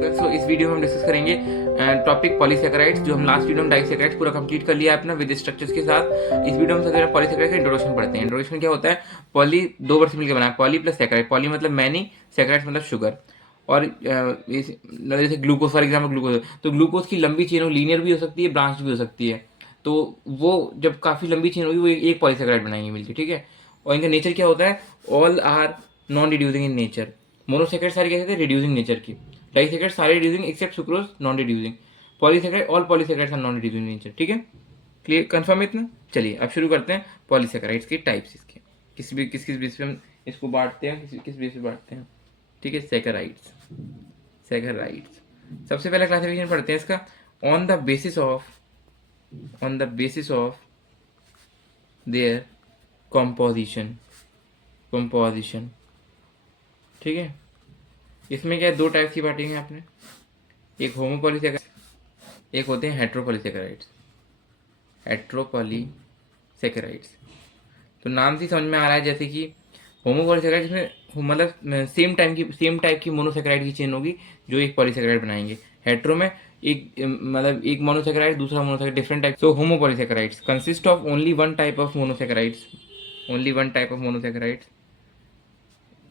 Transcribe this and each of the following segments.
सो इस वीडियो में हम डिस्कस करेंगे टॉपिक पॉलीसेकेराइड्स, जो हम लास्ट वीडियो में डाइसेकेराइड्स पूरा कंप्लीट कर लिया है अपना विद स्ट्रक्चर्स के साथ। इस वीडियो में सबसे पॉलीसेकेराइड का इंट्रोडक्शन पढ़ते हैं। इंट्रोडक्शन क्या होता है? पॉली दो वर्ड से मिलकर बना है, पॉली प्लस सेकेराइड। पॉली मतलब मैनी, सेकेराइड मतलब शुगर। और जैसे ग्लूकोज फॉर एग्जाम्पल, ग्लूकोज तो ग्लूकोज की लंबी चेन हो, लीनियर भी हो सकती है, ब्रांच भी हो सकती है। तो वो जब काफ़ी लंबी चेन होगी वो एक पॉलीसेकेराइड बनाएंगे मिलकर, ठीक है। और इनका नेचर क्या होता है? All are non reducing in nature. Monosaccharide सारे कैसे थे? रिड्यूसिंग नेचर की। डाइसेकेराइड सारे reducing except sucrose non reducing. Polysaccharide all polysaccharides are non reducing nature, ठीक है। क्लियर, कंफर्म इतना? चलिए अब शुरू करते हैं पॉलीसेकेराइड्स के टाइप्स इसके। किस किस बेस पे हम इसको बांटते हैं, किस बेस पे बांटते हैं, ठीक है। सेकेराइड्स, सेकेराइड्स सबसे पहला क्लासिफिकेशन पढ़ते हैं इसका। On the basis of there composition, ठीक है। इसमें क्या है? दो टाइप की बांटेंगे आपने, एक होमोपॉलीसेकेराइड, एक होते हैं हेट्रोपॉलीसेकेराइड्स। हेट्रोपॉलीसेकेराइड्स तो नाम से समझ में आ रहा है जैसे कि होमोपॉलीसेकेराइड इसमें मतलब सेम टाइप की मोनोसेकेराइड की चेन होगी जो एक पॉलीसेकेराइड बनाएंगे। हेट्रो में एक मतलब एक मोनोसेकेराइड दूसरा monosaccharide different type. So homopolysaccharides consist of only one type of monosaccharides,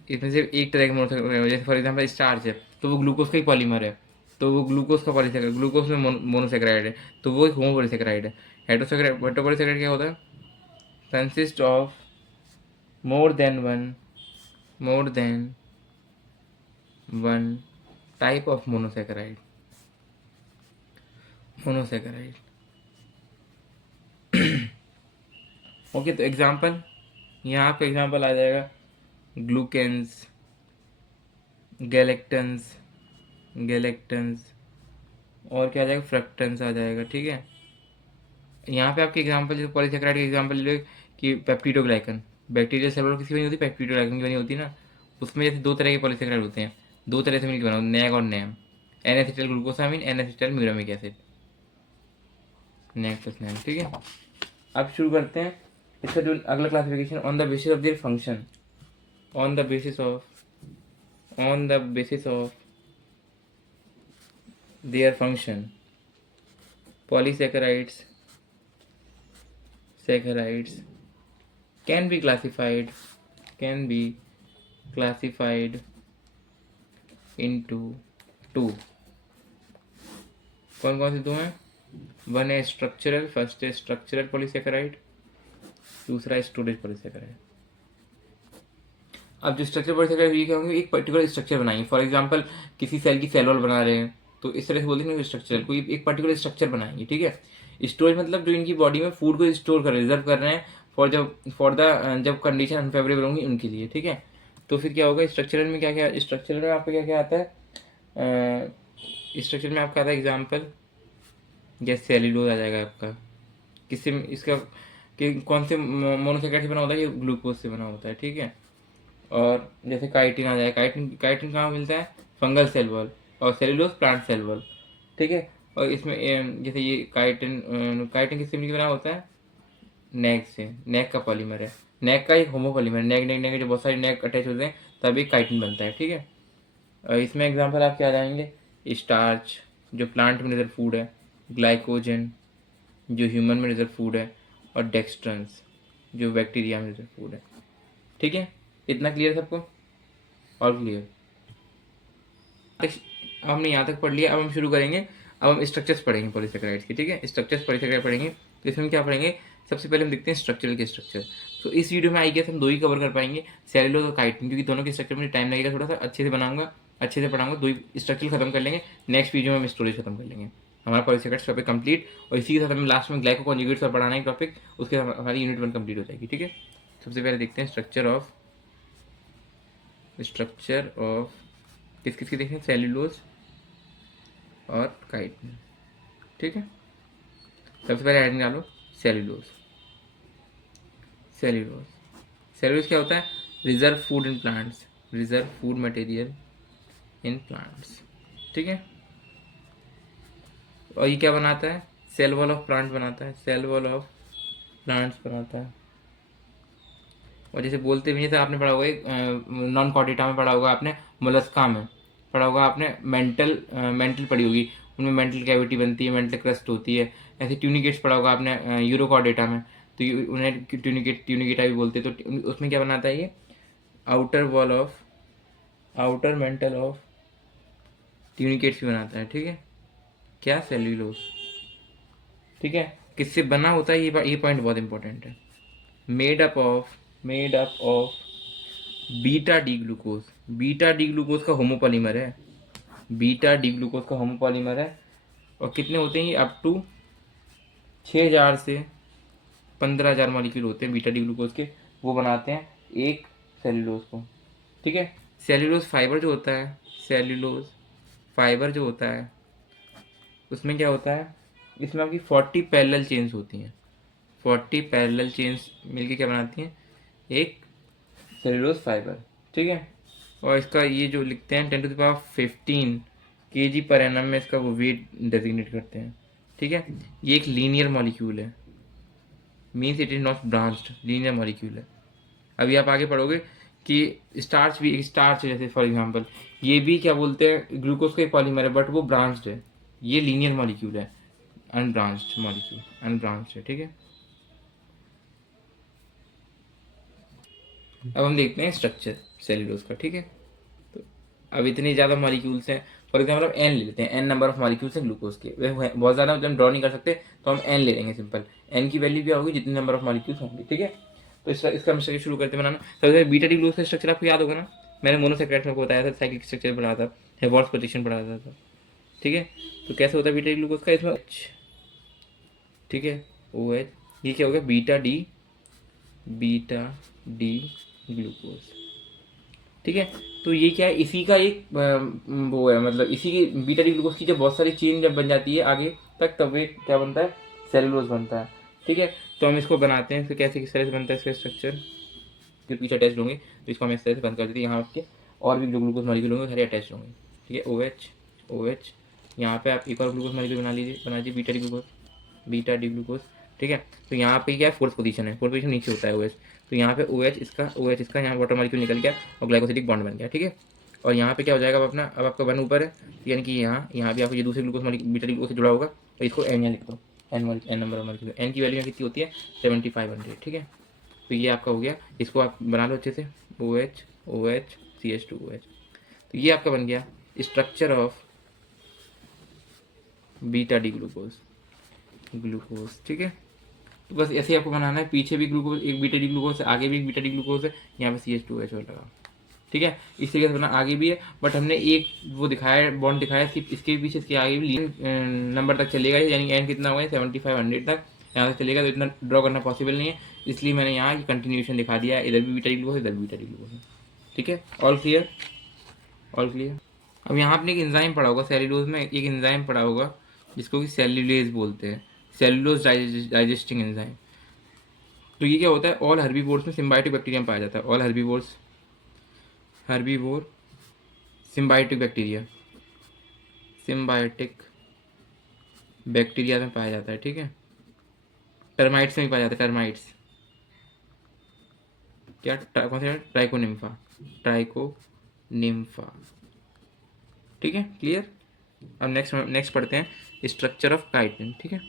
इसमें सिर्फ एक तरह के मोनोसेकेराइड। जैसे फॉर एग्जांपल स्टार्च है तो वो ग्लूकोज का ही पॉलीमर है, तो वो ग्लूकोज का पॉलीसेकेराइड, ग्लूकोज में मोनोसेकेराइड है, तो वो एक होमोपॉलीसेकेराइड है। हेट्रोपॉलीसेकेराइड क्या होता है? Consist of more than one type of monosaccharide. Okay, तो एग्जांपल यहाँ पे एग्जांपल आ जाएगा ग्लूकेन्स, गैलेक्टन्स और क्या आ जाएगा? फ्रक्टेंस आ जाएगा, ठीक है। यहाँ पे आपके एग्जांपल जैसे पॉलीसेकेराइड के एग्जांपल ले लो कि पेप्टिडोग्लाइकन, बैक्टीरियल सेल किसी बनी होती है, पेप्टिडोग्लाइकन की बनी होती है ना। उसमें जैसे दो तरह के पॉलीसेकेराइड होते हैं, दो तरह से मिलकर बना, नैग और NAM. N acetyl glucosamine, N acetyl muramic acid, NAG plus NAM, ठीक है। अब शुरू करते हैं इसका जो अगला classification, on the basis of their function, on the basis of their function polysaccharides can be classified into two. कौन कौन से दो हैं? वन है स्ट्रक्चरल, फर्स्ट है स्ट्रक्चरल पॉलीसेकेराइड, दूसरा है स्टोरेज पॉलीसेकेराइड। अब जो स्ट्रक्चर पॉलीसेकेराइड ये क्या होंगे? एक पर्टिकुलर स्ट्रक्चर बनाएंगे। फॉर एग्जांपल किसी सेल की सेल वॉल बना रहे हैं तो इस तरह से बोलते हैं स्ट्रक्चरल, कोई एक पर्टिकुलर स्ट्रक्चर बनाएंगे, ठीक है। स्टोरेज मतलब जो इनकी बॉडी में फूड को स्टोर कर रिजर्व कर रहे हैं जब कंडीशन अनफेवरेबल होंगी उनके लिए, ठीक है। तो फिर क्या होगा? स्ट्रक्चरल में क्या क्या, स्ट्रक्चरल में आपका क्या क्या आता है? स्ट्रक्चर में आपका आता है एग्जाम्पल, जैसे सेल्यूलोज आ जाएगा आपका। किससे इसका कि कौन से मोनोसेकेराइड से बना होता है? ये ग्लूकोज से बना होता है, ठीक है। और जैसे काइटिन आ जाए, काइटिन कहाँ मिलता है? फंगल सेल वॉल, और सेलुलोज प्लांट सेल वॉल, ठीक है। और इसमें जैसे ये काइटिन किससे मिलकर बना होता है? नेक से, नेक का पॉलीमर है, नेक का एक होमोपॉलीमर, नेक जो बहुत सारे नेक अटैच होते हैं तभी काइटिन बनता है, ठीक है। और इसमें एग्जाम्पल आपके आ जाएंगे स्टार्च जो प्लांट में रिजर्व फूड है, ग्लाइकोजन जो ह्यूमन में रिजर्व फूड है, और डेक्स्ट्रंस जो बैक्टीरिया में रिजर्व फूड है, ठीक है। इतना क्लियर सबको? और क्लियर? अब हमने यहाँ तक पढ़ लिया, अब हम शुरू करेंगे। अब हम स्ट्रक्चर्स पढ़ेंगे पॉलीसेकेराइड्स के, ठीक है। स्ट्रक्चर्स पॉलीसेकेराइड पढ़ेंगे तो इसमें क्या पढ़ेंगे? सबसे पहले हम देखते हैं स्ट्रक्चरल के स्ट्रक्चर। तो इस वीडियो में आई गेस हम दो ही कवर कर पाएंगे, सेलुलोज और काइटिन, क्योंकि दोनों के स्ट्रक्चर में टाइम लगेगा, थोड़ा सा अच्छे से बनाऊंगा, अच्छे से पढ़ाऊंगा। दो ही स्ट्रक्चर खत्म कर लेंगे, नेक्स्ट वीडियो में हम स्टोरेज खत्म कर लेंगे। हमारा पॉलीसेकेराइड्स टॉपिक कंप्लीट, और इसी के साथ हमें लास्ट में ग्लाइकोकॉन्जुगेट्स और पढ़ाना है टॉपिक, उसके साथ हमारी यूनिट 1 कंप्लीट हो जाएगी, ठीक है। सबसे पहले देखते हैं स्ट्रक्चर ऑफ किस किस की देखें? सेल्यूलोज और काइटिन, ठीक है। सबसे पहले हेडिंग डालो सेल्यूलोज। सेल्यूलोज क्या होता है? Reserve food in plants, reserve food material in plants, ठीक है। और ये क्या बनाता है? सेल वॉल ऑफ प्लांट बनाता है, सेल वॉल ऑफ प्लांट्स बनाता है। और जैसे बोलते भी, जैसे आपने पढ़ा होगा नॉन कॉर्डेटा में पढ़ा होगा आपने, मोलस्का में पढ़ा होगा आपने, मेंटल पढ़ी होगी, उनमें मेंटल कैविटी बनती है, मेंटल क्रस्ट होती है। ऐसे ट्यूनिकेट्स पढ़ा होगा आपने यूरोकॉर्डेटा में, तो उन्हें ट्यूनिकेटा भी बोलते हैं। तो उसमें क्या बनाता है ये, आउटर मेंटल ऑफ ट्यूनिकेट्स भी बनाता है, ठीक है। क्या, सेल्यूलोज, ठीक है। किससे बना होता है ये पॉइंट बहुत इंपॉर्टेंट है। Made up of beta D glucose. Beta D glucose का होमोपॉलीमर है, बीटा डी ग्लूकोज का होमोपॉलीमर है। और कितने होते हैं ये, अप टू 6000 से 15000 मॉलिक्यूल होते हैं बीटा डी ग्लूकोज के, वो बनाते हैं एक सेल्यूलोज को, ठीक है। सेल्यूलोज फाइबर जो होता है, सेल्यूलोज फाइबर जो होता है, उसमें क्या होता है, इसमें आपकी 40 पैरेलल चेन्स होती हैं। 40 पैरेलल चेन्स मिलके क्या बनाती हैं, एक सेल्यूलोज फाइबर, ठीक है। और इसका ये जो लिखते हैं 10⁻15 kg पर एनम में इसका वो वेट डेजिग्नेट करते हैं, ठीक है। ये एक लीनियर मॉलिक्यूल है, means it is not branched, linear molecule है। अभी आप आगे पढ़ोगे कि स्टार्च भी एक स्टार्च है, जैसे फॉर एग्जांपल ये भी क्या बोलते हैं, ग्लूकोज का एक पॉलीमर है, बट वो ब्रांच्ड है, ये लीनियर मॉलिक्यूल है, अनब्रांच्ड मॉलिक्यूल, अनब्रांच्ड है, ठीक है। अब हम देखते हैं स्ट्रक्चर सेल्यूलोज का, ठीक है। तो अब इतनी ज़्यादा मॉलिक्यूल्स हैं, फॉर एग्जाम्पल हम एन ले लेते हैं, एन नंबर ऑफ मॉलिक्यूल्स हैं ग्लूकोज के, वे बहुत ज़्यादा मतलब ड्रॉ नहीं कर सकते, तो हम एन ले लेंगे सिंपल। एन की वैल्यू क्या होगी, जितने नंबर ऑफ मॉलिक्यूल्स होंगे, ठीक है। तो इसका हम स्ट्रक्चर शुरू करते हैं बनाना। सबसे पहले बीटा डी ग्लूकोज का स्ट्रक्चर आपको याद होगा ना, मैंने मोनोसेक्राइड्स में आपको बताया था, साइक्लिक स्ट्रक्चर पढ़ा था, हेवॉर्स पोजीशन पढ़ाया था, ठीक है। तो कैसे होता है बीटा डी ग्लूकोज का, इसमें ठीक है ओ एच, ये क्या हो गया, बीटा डी ग्लूकोज, ठीक है। तो ये क्या है, इसी का एक वो है, मतलब इसी की बीटा डी ग्लूकोज की जब बहुत सारी चेन जब बन जाती है आगे तक, तब ये क्या बनता है, सेलुलोज बनता है, ठीक है। तो हम इसको बनाते हैं, फिर कैसे किस तरह से बनता है इसका स्ट्रक्चर, फिर पीछे अटैच होंगे, तो इसको हम इस तरह से बंद कर देते हैं। यहाँ आपके और भी जो ग्लूकोज मॉलिक्यूल होंगे सारे अटैच होंगे, ठीक है। ओ एच यहाँ पे आप एक और ग्लूकोज मॉलिक्यूल बना लीजिए बीटा डी ग्लूकोज, ठीक है। तो यहाँ पे क्या है, फोर्थ पोजीशन है, फोर्थ पोजीशन नीचे होता है ओ एच, तो यहाँ पे ओ एच इसका यहाँ वाटर मॉलिक्यूल निकल गया और ग्लाइकोसिडिक बॉन्ड बन गया, ठीक है। और यहाँ पे क्या हो जाएगा, अब आपका वन ऊपर है, यानी कि यहाँ भी आपको ये दूसरे ग्लूकोज बीटा डी ग्लूकोज से जुड़ा होगा, तो इसको एन यहाँ लिख दो, n number of molecule, n की वैल्यू कितनी होती है, 7500, ठीक है। तो ये आपका हो गया, इसको आप बना लो अच्छे से, OH CH2OH। तो ये आपका बन गया structure of beta D glucose, ठीक है। तो बस ऐसे ही आपको बनाना है, पीछे भी ग्लूकोज एक बीटा डी ग्लूकोज है, आगे भी एक बीटा डी ग्लूकोज है, यहाँ पे CH2OH लगा, ठीक है। इस तरीके से बना, आगे भी है, बट हमने एक वो दिखाया, बॉन्ड दिखाया, सिर्फ इसके पीछे इसके आगे भी नंबर तक चलेगा, यानी एन कितना हुआ है 7500 तक यहाँ से चलेगा, तो इतना ड्रॉ करना पॉसिबल नहीं है, इसलिए मैंने यहाँ की कंटिन्यूशन दिखा दिया, इधर भी बीटा डी ग्लूकोज, इधर भी बीटा डी ग्लूकोज, ठीक है। All clear. अब यहाँ आपने एक एंजाइम पढ़ा होगा, सेल्यूलोज में एक एंजाइम पढ़ा होगा जिसको कि सेल्यूलेज बोलते हैं, सेल्यूलोज डाइजेस्टिंग एंजाइम। तो ये क्या होता है, ऑल हर्बीवोर्स में सिम्बायोटिक बैक्टीरिया में पाया जाता है, ऑल हर्बीवोर सिम्बायोटिक बैक्टीरिया में पाया जाता है, ठीक है। टर्माइट्स में भी पाया जाता है, टर्माइट्स क्या, कौन सा, ट्राइकोनिम्फा, ठीक है, क्लियर। अब नेक्स्ट पढ़ते हैं स्ट्रक्चर ऑफ काइटिन, ठीक है।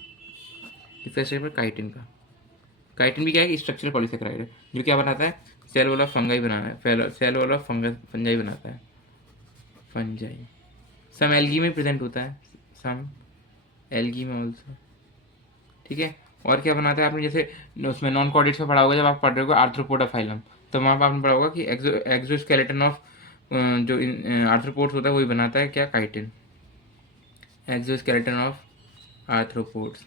इसका स्ट्रक्चर काइटिन का, काइटिन भी क्या है, स्ट्रक्चरल पॉलीसेकेराइड है, जो क्या बनाता है, सेल वॉल ऑफ फंगाई बनाता है, फंजाई। सम एल्गी में प्रेजेंट होता है, सम एल्गी में ऑल्सो, ठीक है। और क्या बनाता है, आपने जैसे उसमें नॉन कॉर्डेट्स में पढ़ा होगा, जब आप पढ़ रहे हो आर्थ्रोपोडा फाइलम, तो वहाँ पर आपने पढ़ा होगा कि एक्सोस्केलेटन ऑफ जो आर्थ्रोपोड्स होता है वही बनाता है क्या, काइटिन, एक्सोस्केलेटन ऑफ आर्थ्रोपोड्स,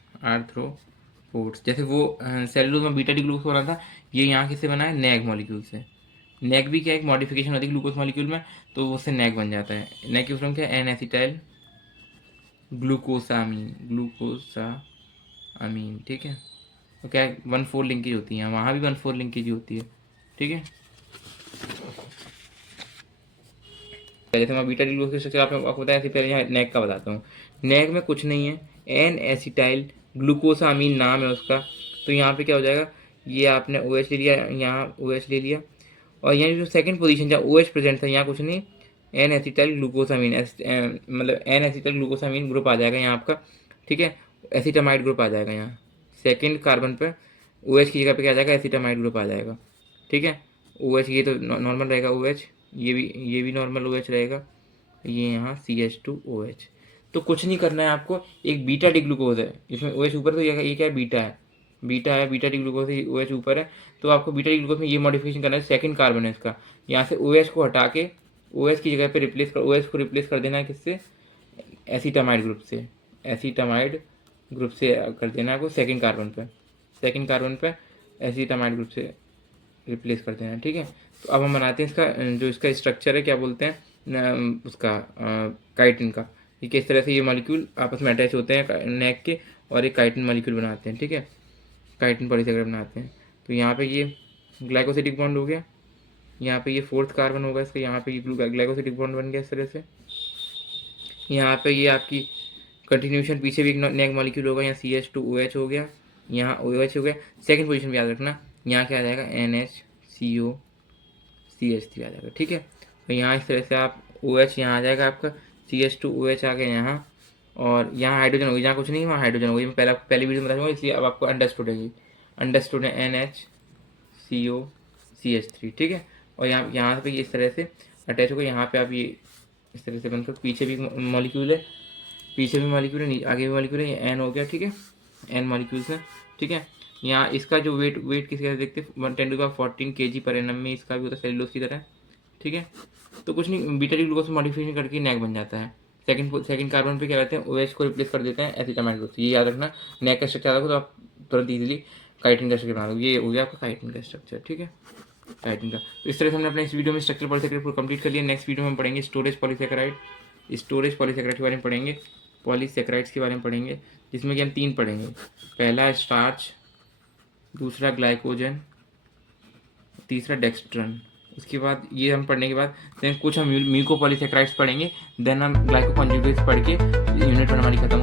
जैसे वो सेलुलोज में बीटा डी ग्लूकोज बना था, ये यहाँ किससे बना है, नैग मॉलिक्यूल से। नैग भी क्या एक मॉडिफिकेशन होती है ग्लूकोज मॉलिक्यूल में, तो उससे नैग बन जाता है। नैग की फॉर्म क्या है, एन एसिटाइल ग्लूकोसामीन, ठीक है। तो क्या है, 1,4 लिंकेज होती है, वहाँ भी 1,4 लिंकेज होती है, ठीक है। जैसे मैं बीटा डी ग्लूकोज के स्ट्रक्चर आपको बताया, ऐसे पहले यहाँ नैग का बताता हूँ। नैग में कुछ नहीं है, एन एसिटाइल ग्लूकोसामीन नाम है उसका। तो यहाँ पे क्या हो जाएगा, ये आपने OH ले लिया, यहाँ OH ले लिया, और यहाँ जो सेकंड पोजीशन जहाँ OH प्रेजेंट था, यहाँ कुछ नहीं, एन एसिटाइल ग्लूकोसामीन, मतलब एन एसिटाइल ग्लूकोसामीन ग्रुप आ जाएगा यहाँ आपका, ठीक है। एसिटामाइड ग्रुप आ जाएगा यहाँ सेकेंड कार्बन पे, ओ एच की जगह पे क्या आ जाएगा, एसिटामाइड ग्रुप आ जाएगा, ठीक है। ओ एच ये तो नॉर्मल रहेगा ओ एच, ये भी नॉर्मल ओ एच रहेगा, ये यहाँ CH2OH। तो कुछ नहीं करना है आपको, एक बीटा डी ग्लूकोज है इसमें ओ एच ऊपर, तो ये क्या है, बीटा है, बीटा डी ग्लूकोज है, ओ एच ऊपर है, तो आपको बीटा डी ग्लूकोज में ये मॉडिफिकेशन करना है, सेकंड कार्बन है इसका, यहाँ से ओ एच को हटा के ओ एच की जगह पे रिप्लेस कर, ओ एच को रिप्लेस कर देना है किससे, एसीटामाइड ग्रुप से, एसीटामाइड ग्रुप से कर देना है आपको सेकंड कार्बन पे एसीटामाइड ग्रुप से रिप्लेस कर देना है, ठीक है। तो अब हम बनाते हैं इसका जो इसका स्ट्रक्चर है, क्या बोलते हैं उसका काइटिन का, कि किस तरह से ये मॉलिक्यूल आपस में अटैच होते हैं नेक के और एक काइटिन मॉलिक्यूल बनाते हैं, ठीक है, काइटिन पॉलीसेकेराइड बनाते हैं। तो यहाँ पे ये ग्लाइकोसिडिक बॉन्ड हो गया, यहाँ पे ये फोर्थ कार्बन होगा इसका, यहाँ पे ये ग्लाइकोसिडिक बॉन्ड बन गया इस तरह से। यहाँ पे ये आपकी कंटिन्यूशन पीछे भी एक नेक मॉलिक्यूल होगा, यहाँ CH2OH हो गया, यहाँ OH हो गया। सेकंड पोजीशन पे याद रखना, यहाँ क्या आ जाएगा, NHCOCH3 आ जाएगा, ठीक है। तो यहाँ इस तरह से आप OH यहाँ आ जाएगा आपका, CH2OH आ गया यहाँ, और यहाँ हाइड्रोजन होगी, जहाँ कुछ नहीं वहाँ हाइड्रोजन होगी। मैं पहली वीडियो में बताऊँगा, इसलिए अब आपको अंडरस्टूड है, अंडरस्टूड है NHCOCH3, ठीक है। और यहाँ पे इस तरह से अटैच होगा, यहाँ पे आप ये इस तरह से बनकर, पीछे भी मॉलिक्यूल है, आगे भी मॉलिक्यूल है, ये N हो गया, ठीक है, N मॉलिक्यूल्स है, ठीक है। यहाँ इसका जो वेट किसके साथ देखते हैं, 10⁻14 kg/nm में इसका भी होता है सेलुलोज की तरह, ठीक है। तो कुछ नहीं, बीटा डी ग्लूकोज मॉडिफिकेशन करके नेक बन जाता है। सेकंड कार्बन पे क्या करते हैं, OH को रिप्लेस कर देते हैं एसिटामाइड ग्रुप से, ये याद रखना। नेक का स्ट्रक्चर रखो तो आप तुरंत ईजिली काइटिन का स्ट्रक्चर बना दो। ये हो गया आपका काइटिन का स्ट्रक्चर, ठीक है, काइटिन का। तो इस तरह से हमने अपने इस वीडियो में स्ट्रक्चर पॉलीसेकेराइड पूरा कंप्लीट कर लिया। नेक्स्ट वीडियो में हम पढ़ेंगे स्टोरेज पॉलीसेकेराइड के बारे में पढ़ेंगे, पॉलीसेकेराइड्स के बारे में पढ़ेंगे, जिसमें कि हम 3 पढ़ेंगे। पहला स्टार्च, दूसरा ग्लाइकोजन, तीसरा डेक्स्ट्रन। उसके बाद ये हम पढ़ने के बाद देन कुछ हम म्यूकोपॉलीसेकेराइड्स पढ़ेंगे, देन हम ग्लाइकोकॉन्जुगेट्स पढ़ के यूनिट 1 हमारी खत्म